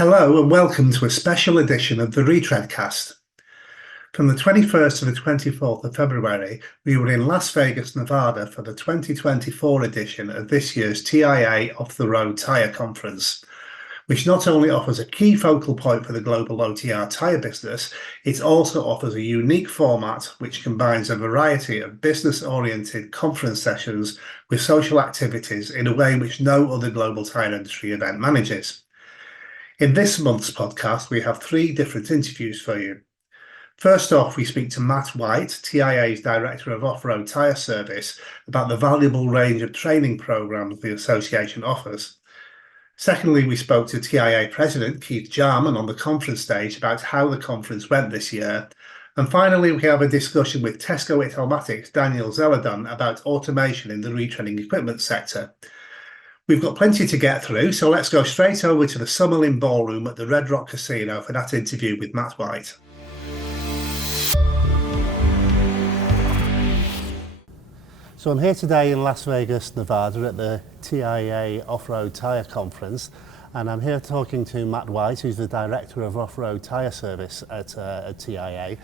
Hello and welcome to a special edition of the Retreadcast. From the 21st to the 24th of February, we were in Las Vegas, Nevada for the 2024 edition of this year's TIA Off the Road Tyre Conference, which not only offers a key focal point for the global OTR tyre business, it also offers a unique format which combines a variety of business-oriented conference sessions with social activities in a way which no other global tyre industry event manages. In this month's podcast, we have three different interviews for you. First off, we speak to Matt White, TIA's Director of Off-Road Tyre Service, about the valuable range of training programs the association offers. Secondly, we spoke to TIA President Keith Jarman on the conference stage about how the conference went this year. And finally, we have a discussion with Tesco-Italmatic's Daniel Zeledon about automation in the retreading equipment sector. We've got plenty to get through, so let's go straight over to the Summerlin Ballroom at the Red Rock Casino for that interview with Matt White. So I'm here today in Las Vegas, Nevada at the TIA Off-Road Tyre Conference, and I'm here talking to Matt White, who's the Director of Off-Road Tyre Service at TIA.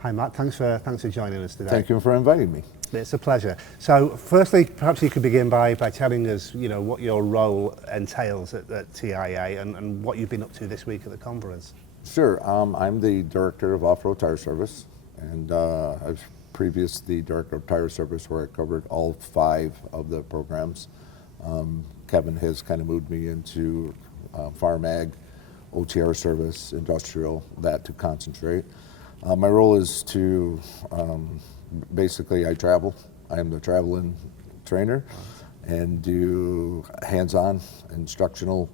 Hi Matt, thanks for joining us today. Thank you for inviting me. It's a pleasure. So firstly, perhaps you could begin by telling us, what your role entails at TIA and what you've been up to this week at the conference. Sure. I'm the Director of Off-Road Tire Service, and I was previously Director of Tire Service where I covered all 5 of the programs. Kevin has kind of moved me into Farm Ag, OTR Service, Industrial, that to concentrate. My role is to basically I travel. I am the traveling trainer and do hands-on instructional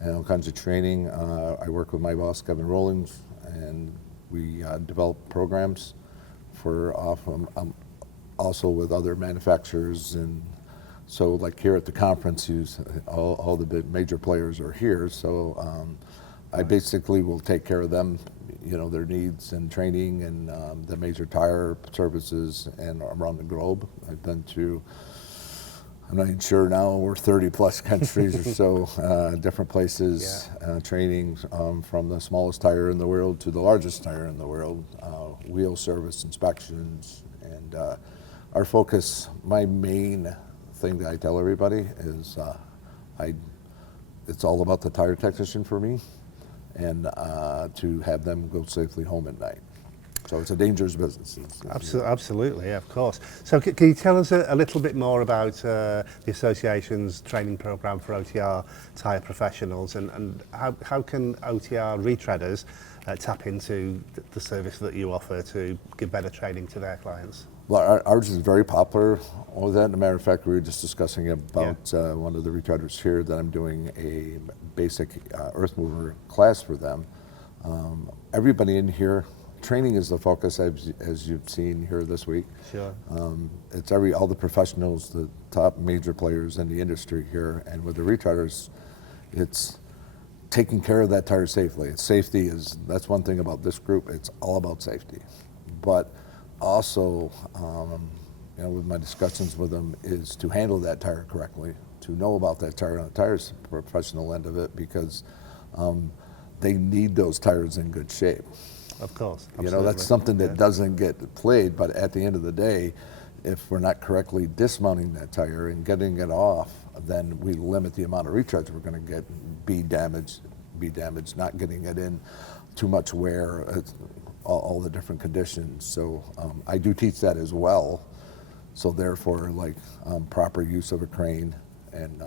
and all kinds of training. I work with my boss, Kevin Rollins, and we develop programs for also with other manufacturers. And so like here at the conference, all the big major players are here. So I basically will take care of them, their needs and training and the major tire services and around the globe. I've been to, I'm not even sure now, we're 30 plus countries or so, different places, training from the smallest tire in the world to the largest tire in the world, wheel service inspections. And our focus, my main thing that I tell everybody is it's all about the tire technician for me, and to have them go safely home at night. So it's a dangerous business. Absolutely, of course. So can you tell us a little bit more about the association's training program for OTR tyre professionals, and how can OTR retreaders tap into the service that you offer to give better training to their clients? Well, ours is very popular with that. As a matter of fact, we were just discussing about one of the retreaders here that I'm doing a basic earth mover class for them. Everybody in here, training is the focus, as you've seen here this week. Sure. It's all the professionals, the top major players in the industry here, and with the retreaders, it's taking care of that tire safely. Safety that's one thing about this group. It's all about safety, but also, with my discussions with them, is to handle that tire correctly, to know about that tire on the tire's professional end of it, because they need those tires in good shape. Of course. Absolutely. That's something that doesn't get played, but at the end of the day, if we're not correctly dismounting that tire and getting it off, then we limit the amount of retreads we're going to get, be damaged, not getting it in too much wear, all the different conditions. So I do teach that as well. So therefore, proper use of a crane and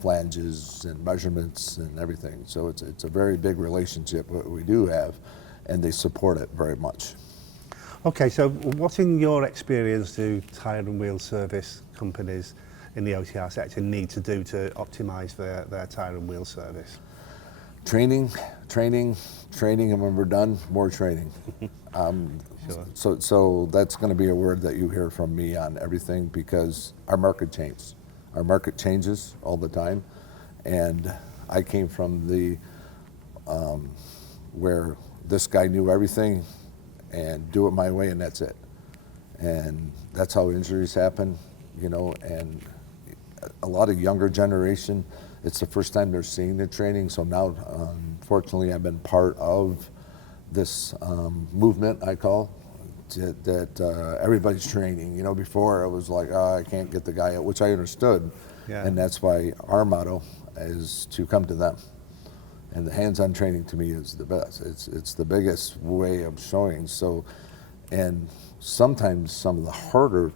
flanges and measurements and everything. So it's a very big relationship what we do have, and they support it very much. Okay, so what in your experience do tyre and wheel service companies in the OTR sector need to do to optimise their tyre and wheel service? Training, and when we're done, more training. Sure. So that's going to be a word that you hear from me on everything, because our market changes. Our market changes all the time, and I came from the where this guy knew everything and do it my way and that's it. And that's how injuries happen, and a lot of younger generation It's the first time they're seeing the training, so now, unfortunately, I've been part of this movement, I call, that everybody's training. You know, before it was like, oh, I can't get the guy out, which I understood, and that's why our motto is to come to them. And the hands-on training to me is the best. It's the biggest way of showing. So, and sometimes some of the harder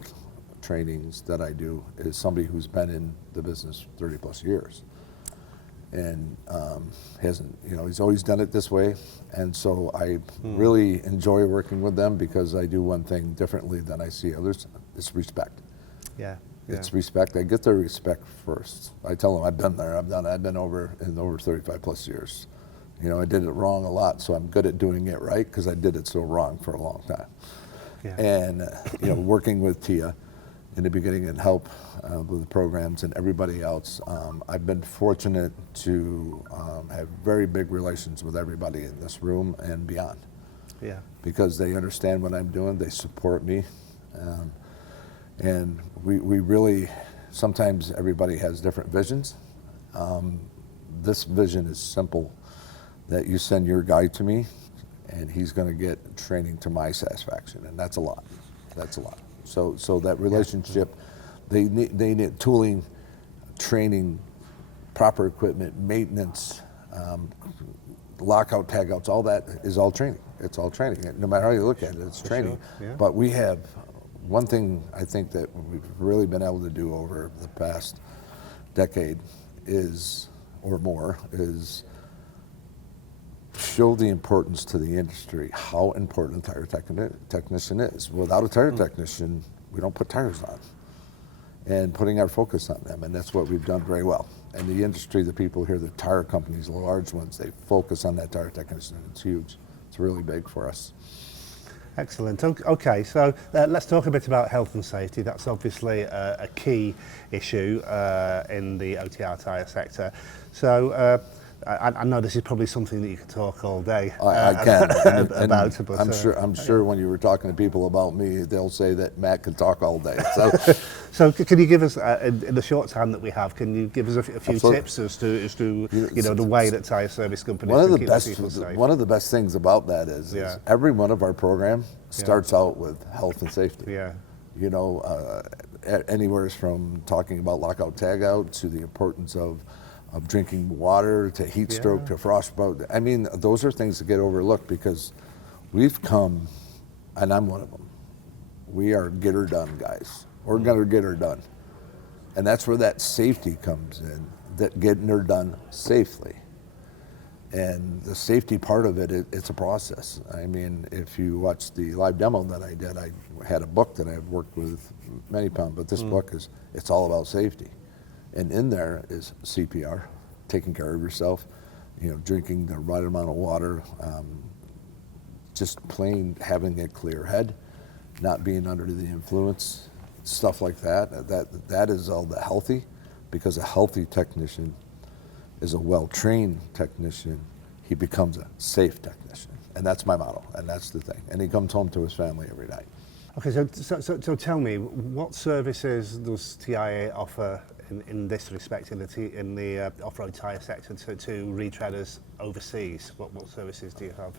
trainings that I do is somebody who's been in the business 30 plus years and hasn't, you know, he's always done it this way. And so I really enjoy working with them because I do one thing differently than I see others. It's respect. Yeah. It's respect. I get their respect first. I tell them I've been there. I've been over 35 plus years. You know, I did it wrong a lot, so I'm good at doing it right because I did it so wrong for a long time. Yeah. And you know, working with Tia in the beginning and help with the programs and everybody else, I've been fortunate to have very big relations with everybody in this room and beyond. Yeah. Because they understand what I'm doing. They support me. And we really, sometimes everybody has different visions. This vision is simple, that you send your guy to me and he's gonna get training to my satisfaction, and that's a lot. That's a lot. So that relationship, they need tooling, training, proper equipment, maintenance, lockout, tagouts, all that is all training. It's all training. No matter how you look at it, it's training. Sure. Yeah. But we have, one thing I think that we've really been able to do over the past decade is, or more, is show the importance to the industry, how important a tire technician is. Without a tire technician, we don't put tires on. And putting our focus on them, and that's what we've done very well. And the industry, the people here, the tire companies, the large ones, they focus on that tire technician. It's huge. It's really big for us. Excellent. Okay, so let's talk a bit about health and safety. That's obviously a key issue in the OTR tyre sector. So I know this is probably something that you could talk all day I can. about. But, I'm sure when you were talking to people about me, they'll say that Matt can talk all day. So can you give us, in the short time that we have, can you give us a few Absolutely. Tips as to you know, the way that tyre service companies can keep people safe? One of the best things about that is every one of our programs starts out with health and safety. Yeah. You know, anywhere from talking about lockout, tagout to the importance of drinking water, to heat stroke, to frostbite. I mean, those are things that get overlooked because we've come, and I'm one of them, we are get her done guys. We're gonna get her done. And that's where that safety comes in, that getting her done safely. And the safety part of it, it's a process. I mean, if you watch the live demo that I did, I had a book that I've worked with many times, but this book it's all about safety. And in there is CPR, taking care of yourself, you know, drinking the right amount of water, just plain having a clear head, not being under the influence, stuff like that. That is all the healthy, because a healthy technician is a well-trained technician. He becomes a safe technician, and that's my motto, and that's the thing. And he comes home to his family every night. Okay, so tell me, what services does TIA offer in this respect, in the off-road tyre sector to retreaders overseas? What services do you have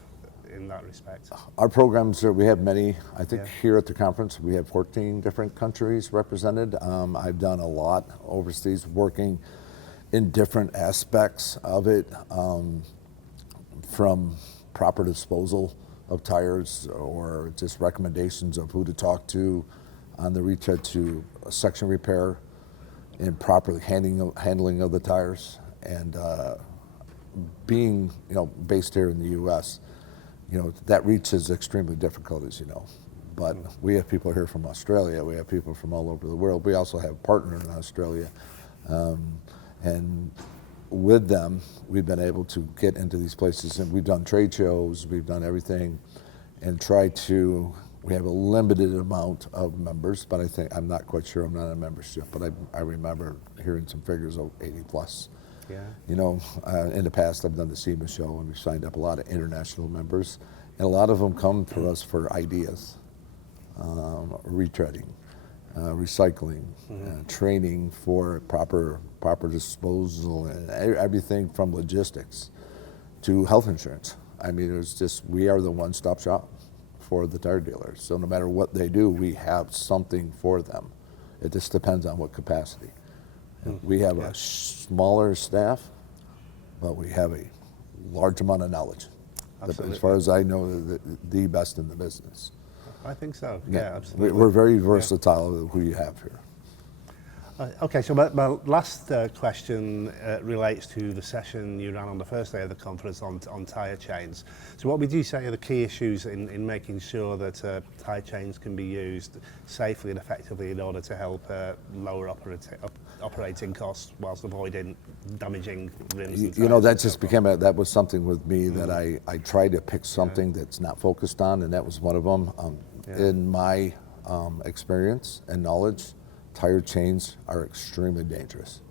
in that respect? Our programs, we have many. I think here at the conference we have 14 different countries represented. I've done a lot overseas, working in different aspects of it, from proper disposal of tires or just recommendations of who to talk to on the retread, to section repair and properly handling of the tires. And being, you know, based here in the U.S., you know, that reach is extremely difficult, as you know. But we have people here from Australia, we have people from all over the world. We also have partners in Australia. And with them, we've been able to get into these places, and we've done trade shows, we've done everything, and we have a limited amount of members, but I'm not quite sure, I'm not a membership, but I remember hearing some figures of 80 plus. Yeah. You know, in the past I've done the SEMA show, and we've signed up a lot of international members, and a lot of them come to us for ideas, retreading, recycling, training for proper disposal, and everything from logistics to health insurance. I mean, it's just, we are the one-stop shop for the tire dealers. So no matter what they do, we have something for them. It just depends on what capacity. We have a smaller staff, but we have a large amount of knowledge. Absolutely. As far as I know, the best in the business. I think so. Yeah, absolutely. We're very versatile with who you have here. Okay, so my last question relates to the session you ran on the first day of the conference on tyre chains. So what would you say are the key issues in making sure that tyre chains can be used safely and effectively in order to help lower operating costs whilst avoiding damaging rims and You know, tyres that and just so forth? became that was something with me that I tried to pick something that's not focused on, and that was one of them. In my experience and knowledge, tire chains are extremely dangerous.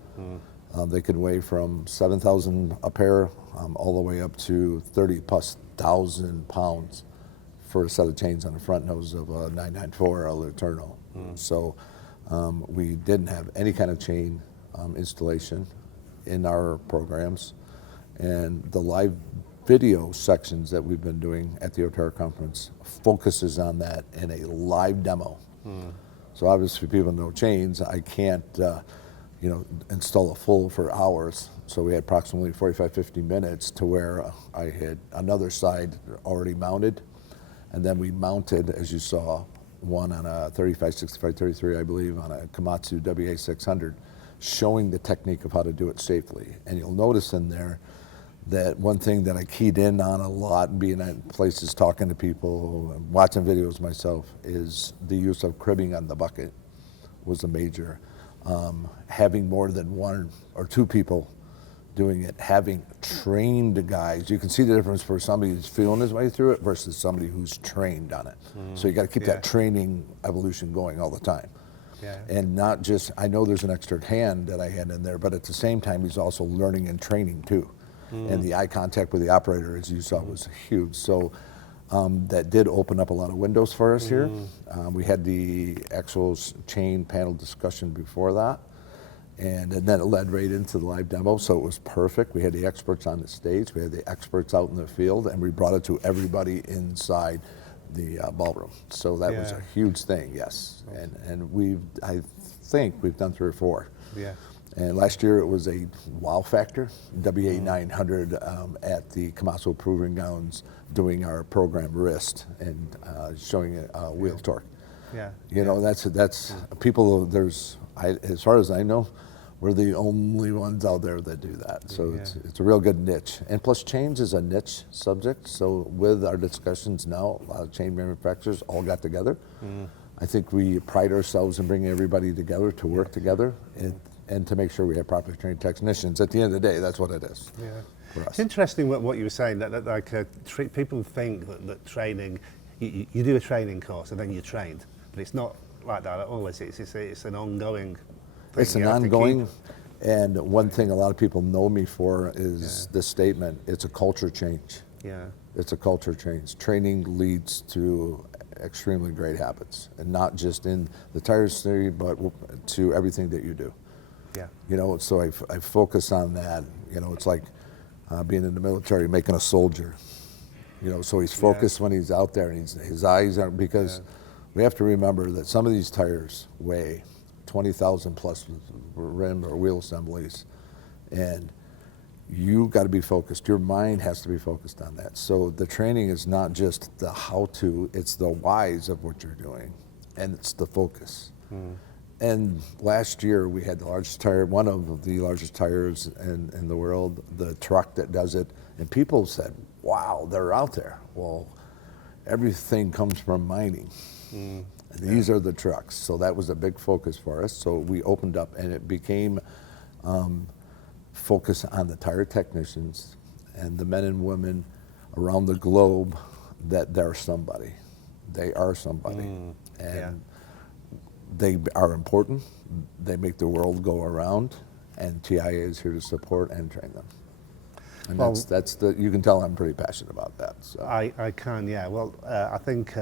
They can weigh from 7,000 a pair all the way up to 30,000+ pounds for a set of chains on the front nose of a 994 or a Letourneau. So we didn't have any kind of chain installation in our programs, and the live video sections that we've been doing at the OTR conference focuses on that in a live demo. So obviously, people know chains. I can't, install a full for hours. So we had approximately 45, 50 minutes to where I had another side already mounted, and then we mounted, as you saw, one on a 35, 65, 33, I believe, on a Komatsu WA600, showing the technique of how to do it safely. And you'll notice in there that one thing that I keyed in on a lot, being at places, talking to people, watching videos myself, is the use of cribbing on the bucket was a major. Having more than one or two people doing it, having trained guys. You can see the difference for somebody who's feeling his way through it versus somebody who's trained on it. So you got to keep that training evolution going all the time. And not just, I know there's an extra hand that I had in there, but at the same time, he's also learning and training too. And the eye contact with the operator, as you saw, was huge. So that did open up a lot of windows for us here. We had the actual chain panel discussion before that, and then it led right into the live demo, so it was perfect. We had the experts on the stage, we had the experts out in the field, and we brought it to everybody inside the ballroom. So that was a huge thing, yes. And I think we've done 3 or 4. And last year it was a wow factor, WA900 at the Komatsu Proving Grounds, doing our program wrist and showing wheel torque. You know, that's people, as far as I know, we're the only ones out there that do that. So it's a real good niche. And plus, chains is a niche subject. So with our discussions now, a lot of chain manufacturers all got together. I think we pride ourselves in bringing everybody together to work together and to make sure we have properly trained technicians. At the end of the day, that's what it is. For us. It's interesting what you were saying, that people think that training, you do a training course and then you're trained, but it's not like that at all, is it? It's an ongoing thing. It's an ongoing, and one thing a lot of people know me for is this statement, it's a culture change. It's a culture change. Training leads to extremely great habits, and not just in the tire industry, but to everything that you do. You know, so I focus on that. You know, it's like being in the military, making a soldier. You know, so he's focused when he's out there, and his eyes aren't, because we have to remember that some of these tires weigh 20,000 plus rim or wheel assemblies, and you got to be focused. Your mind has to be focused on that. So the training is not just the how-to, it's the whys of what you're doing, and it's the focus. And last year we had the largest tire, one of the largest tires in the world, the truck that does it, and people said, wow, they're out there. Well, everything comes from mining. These are the trucks. So that was a big focus for us. So we opened up, and it became focus on the tire technicians and the men and women around the globe that they're somebody. They are somebody. And they are important. They make the world go around, and TIA is here to support and train them. And Well, you can tell I'm pretty passionate about that. So. I can, yeah. Well, I think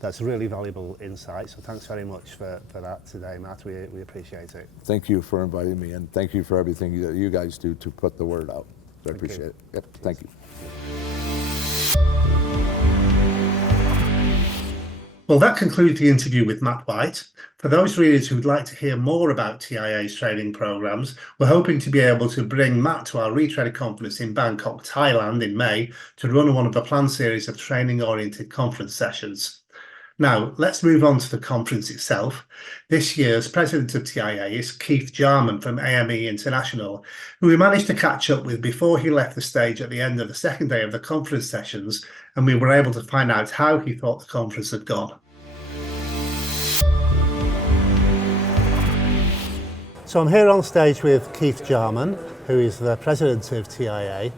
that's really valuable insight. So thanks very much for that today, Matt. We appreciate it. Thank you for inviting me, and thank you for everything that you guys do to put the word out. I appreciate it. Yep, thank you. Well, that concludes the interview with Matt White. For those readers who would like to hear more about TIA's training programs, we're hoping to be able to bring Matt to our Retreading conference in Bangkok, Thailand in May to run one of the planned series of training-oriented conference sessions. Now, let's move on to the conference itself. This year's president of TIA is Keith Jarman from AME International, who we managed to catch up with before he left the stage at the end of the second day of the conference sessions, and we were able to find out how he thought the conference had gone. So I'm here on stage with Keith Jarman, who is the president of TIA.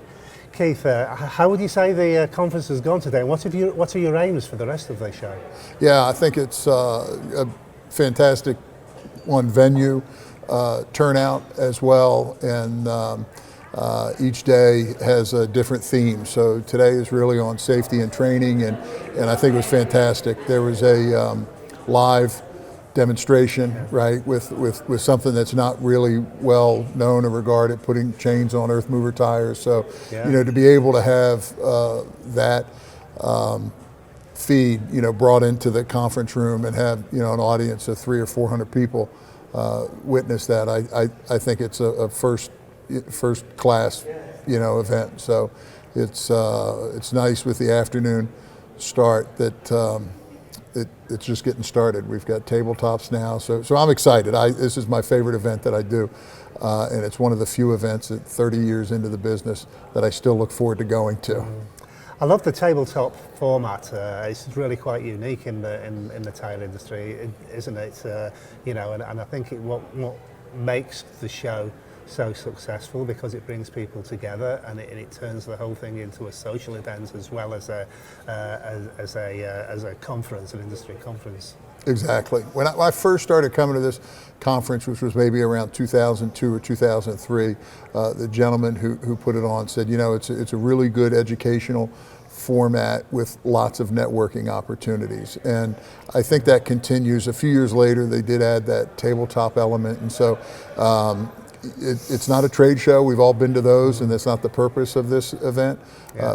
Keith, how would you say the conference has gone today? What are your aims for the rest of the show? Yeah, I think it's a fantastic venue, turnout as well, and each day has a different theme. So today is really on safety and training, and I think it was fantastic. There was a live demonstration, right, with something that's not really well known or regarded, putting chains on earth mover tires. So, to be able to have that feed, brought into the conference room and have, an audience of 300 or 400 people witness that, I think it's a first class, event. So it's nice with the afternoon start that it's just getting started. We've got tabletops now, so I'm excited. This is my favorite event that I do, and it's one of the few events at 30 years into the business that I still look forward to going to. I love the tabletop format. It's really quite unique in the tile industry, isn't it? And I think what makes the show so successful, because it brings people together and it turns the whole thing into a social event as well as a conference, an industry conference. Exactly. When I first started coming to this conference, which was maybe around 2002 or 2003, the gentleman who put it on said, it's a really good educational format with lots of networking opportunities. And I think that continues. A few years later, they did add that tabletop element. And so it's not a trade show. We've all been to those, and that's not the purpose of this event.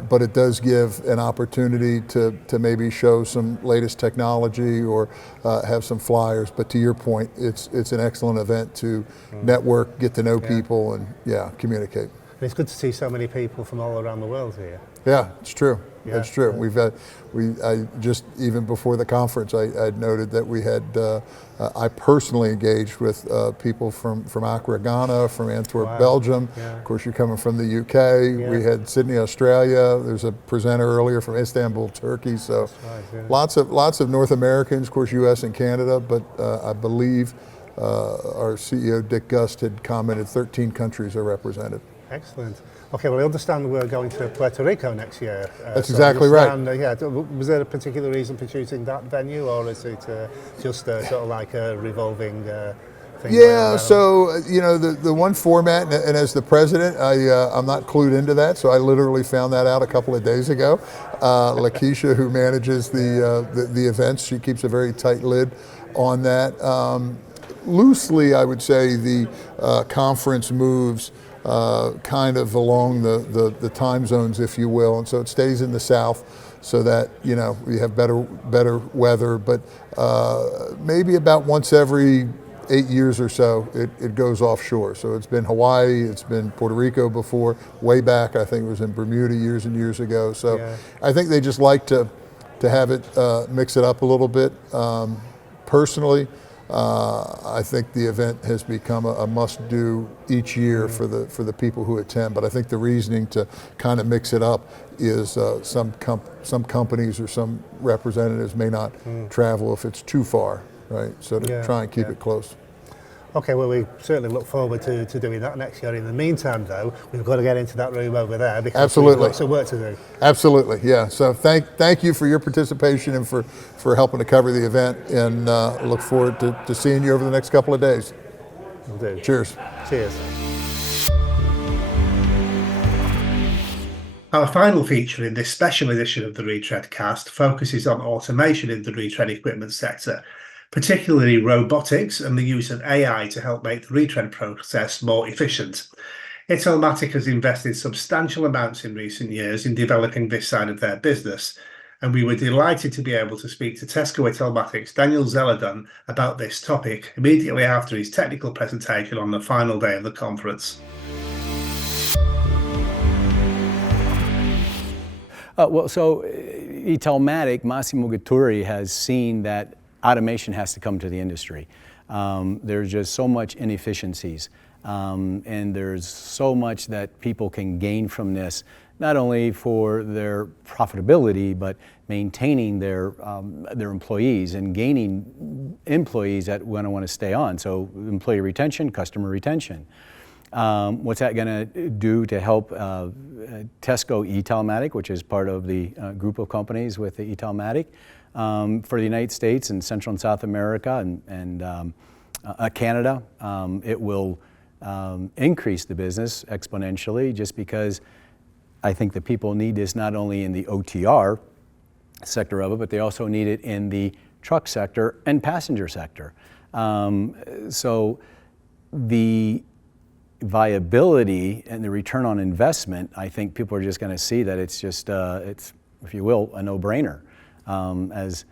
But it does give an opportunity to maybe show some latest technology or have some flyers. But to your point, it's an excellent event to network, get to know people, and communicate. And it's good to see so many people from all around the world here. Yeah, it's true. Yeah, it's true. I just, even before the conference, I noted that we had, I personally engaged with people from Accra, Ghana, from Antwerp, Belgium. Yeah. Of course, you're coming from the UK. Yeah. We had Sydney, Australia. There's a presenter earlier from Istanbul, Turkey. So lots of North Americans, of course, US and Canada, but I believe our CEO, Dick Gust, had commented 13 countries are represented. Excellent. Okay, well, I understand we're going to Puerto Rico next year. That's exactly right. Was there a particular reason for choosing that venue, or is it just sort of like a revolving thing? Yeah, so, the one format, and as the president, I'm not clued into that, so I literally found that out a couple of days ago. Lakeisha, who manages the events, she keeps a very tight lid on that. Loosely, I would say the conference moves kind of along the time zones, if you will, and so it stays in the south so that we have better weather, but maybe about once every 8 years or so it goes offshore. So it's been Hawaii, it's been Puerto Rico before, way back I think it was in Bermuda years and years ago. So I think they just like to have it mix it up a little bit. Personally, I think the event has become a must-do each year for the people who attend. But I think the reasoning to kind of mix it up is some companies or some representatives may not travel if it's too far, right? So to try and keep it close. Okay, well, we certainly look forward to doing that next year. In the meantime, though, we've got to get into that room over there because we've got some work to do. Absolutely, yeah. So thank you for your participation and for helping to cover the event, and look forward to seeing you over the next couple of days. Will do. Cheers. Cheers. Our final feature in this special edition of the Retreadcast focuses on automation in the retread equipment sector, particularly robotics and the use of AI to help make the retread process more efficient. Italmatic has invested substantial amounts in recent years in developing this side of their business, and we were delighted to be able to speak to Tesco-Italmatic's Daniel Zeledon about this topic immediately after his technical presentation on the final day of the conference. So Italmatic, Massimo Gutturi has seen that automation has to come to the industry. There's just so much inefficiencies, and there's so much that people can gain from this, not only for their profitability, but maintaining their employees and gaining employees that want to stay on. So employee retention, customer retention. What's that going to do to help Tesco-Italmatic, which is part of the group of companies with the Italmatic, for the United States and Central and South America and Canada? It will increase the business exponentially, just because I think the people need this not only in the OTR sector of it, but they also need it in the truck sector and passenger sector. So the viability and the return on investment, I think people are just going to see that it's just, it's, if you will, a no-brainer. As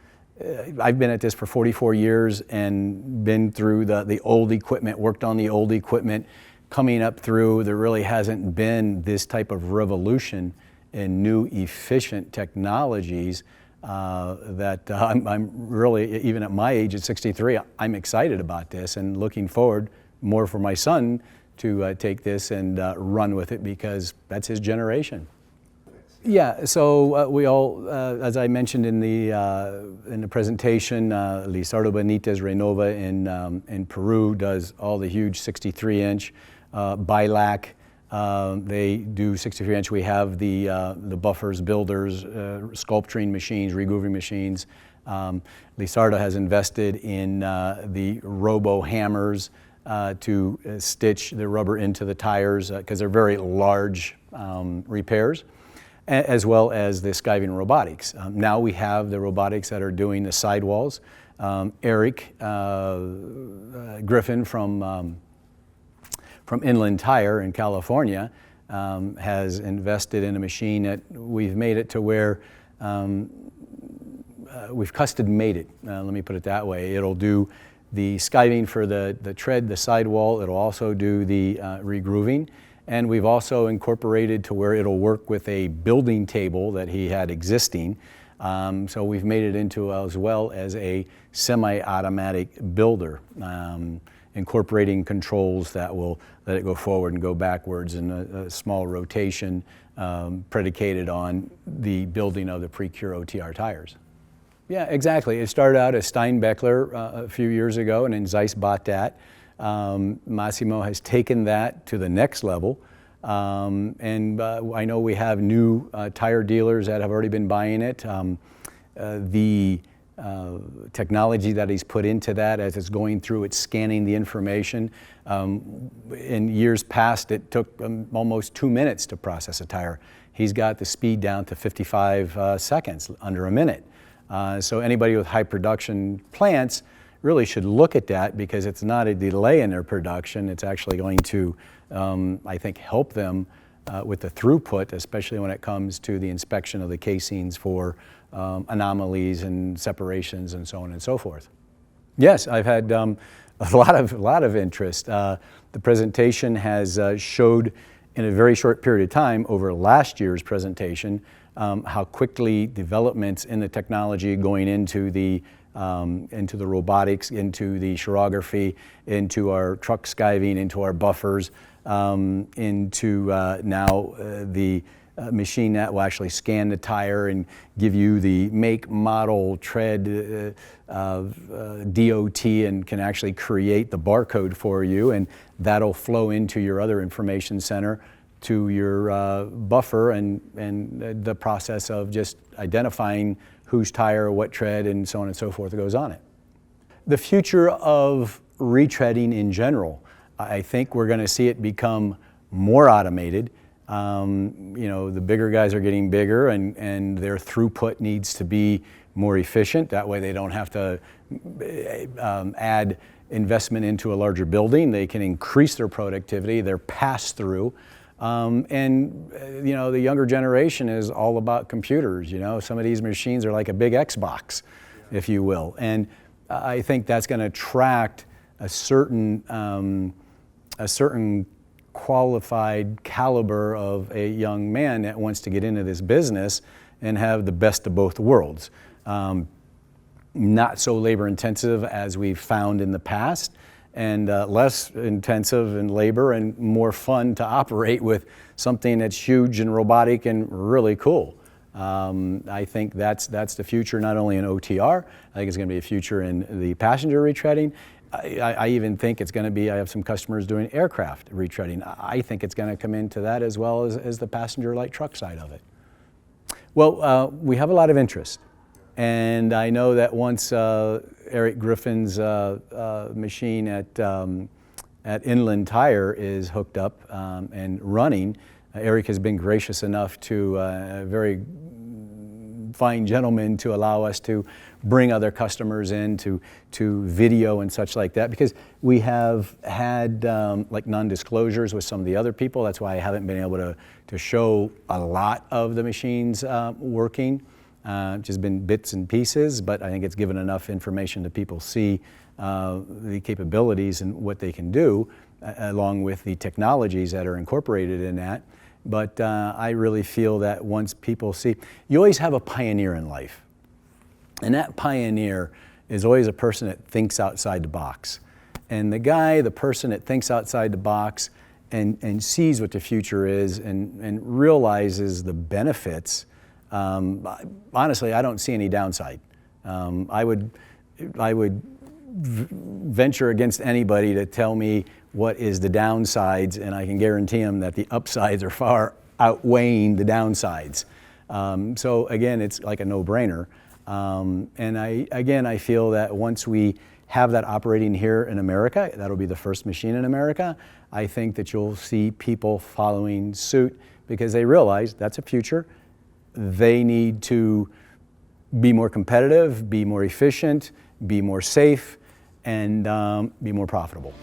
I've been at this for 44 years and been through the old equipment, worked on the old equipment, coming up through, there really hasn't been this type of revolution in new efficient technologies that I'm really, even at my age at 63, I'm excited about this and looking forward more for my son to take this and run with it, because that's his generation. Yeah, so we all, as I mentioned in the presentation, Lizardo Benitez Renova in Peru does all the huge 63-inch bilac. They do 63-inch. We have the buffers, builders, sculpturing machines, regrooving machines. Lizardo has invested in the robo hammers to stitch the rubber into the tires, because they're very large repairs, as well as the skiving robotics. Now we have the robotics that are doing the sidewalls. Eric Griffin from Inland Tire in California has invested in a machine that we've made it to where we've custom made it. Let me put it that way. It'll do the skiving for the tread, the sidewall. It'll also do the regrooving. And we've also incorporated to where it'll work with a building table that he had existing. So we've made it into as well as a semi-automatic builder, incorporating controls that will let it go forward and go backwards in a small rotation, predicated on the building of the Precure OTR tires. Yeah, exactly. It started out as Steinbeckler a few years ago, and then Zeiss bought that. Massimo has taken that to the next level. And I know we have new tire dealers that have already been buying it. The technology that he's put into that as it's going through, it's scanning the information. In years past, it took almost 2 minutes to process a tire. He's got the speed down to 55 seconds, under a minute. So anybody with high production plants really should look at that, because it's not a delay in their production. It's actually going to, I think, help them with the throughput, especially when it comes to the inspection of the casings for anomalies and separations and so on and so forth. Yes, I've had a lot of interest. The presentation has showed in a very short period of time over last year's presentation how quickly developments in the technology going into the robotics, into the chirography, into our truck skiving, into our buffers, into now the machine that will actually scan the tire and give you the make, model, tread, DOT, and can actually create the barcode for you, and that'll flow into your other information center to your buffer, and the process of just identifying whose tire, what tread, and so on and so forth that goes on it. The future of retreading in general, I think we're going to see it become more automated. You know, the bigger guys are getting bigger, and their throughput needs to be more efficient. That way they don't have to add investment into a larger building. They can increase their productivity, their pass-through. And you know, the younger generation is all about computers. You know, some of these machines are like a big Xbox, if you will. And I think that's going to attract a certain qualified caliber of a young man that wants to get into this business and have the best of both worlds. Not so labor intensive as we've found in the past, and less intensive in labor and more fun to operate with something that's huge and robotic and really cool. I think that's the future, not only in OTR. I think it's going to be a future in the passenger retreading. I even think it's going to be, I have some customers doing aircraft retreading. I think it's going to come into that as well as the passenger light truck side of it. Well, we have a lot of interest. And I know that once Eric Griffin's machine at Inland Tire is hooked up and running, Eric has been gracious enough to a very fine gentleman to allow us to bring other customers in to video and such like that, because we have had like non-disclosures with some of the other people. That's why I haven't been able to show a lot of the machines working. Just been bits and pieces, but I think it's given enough information to people see the capabilities and what they can do, along with the technologies that are incorporated in that. But I really feel that once people see, you always have a pioneer in life. And that pioneer is always a person that thinks outside the box. And the person that thinks outside the box and sees what the future is and realizes the benefits, honestly, I don't see any downside. I would venture against anybody to tell me what is the downsides, and I can guarantee them that the upsides are far outweighing the downsides. So again, it's like a no-brainer. And I feel that once we have that operating here in America, that'll be the first machine in America, I think that you'll see people following suit because they realize that's a future. They need to be more competitive, be more efficient, be more safe, and be more profitable.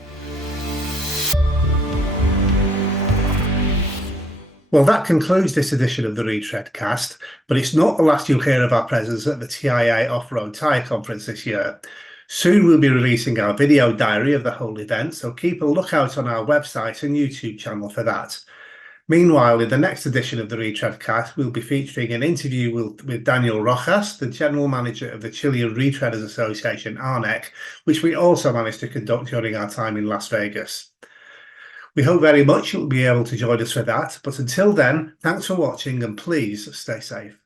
Well, that concludes this edition of the Retreadcast, but it's not the last you'll hear of our presence at the TIA Off-Road Tyre Conference this year. Soon we'll be releasing our video diary of the whole event, so keep a lookout on our website and YouTube channel for that. Meanwhile, in the next edition of the Retreadcast, we'll be featuring an interview with Daniel Rojas, the General Manager of the Chilean Retreaders Association, ARNEC, which we also managed to conduct during our time in Las Vegas. We hope very much you'll be able to join us for that, but until then, thanks for watching and please stay safe.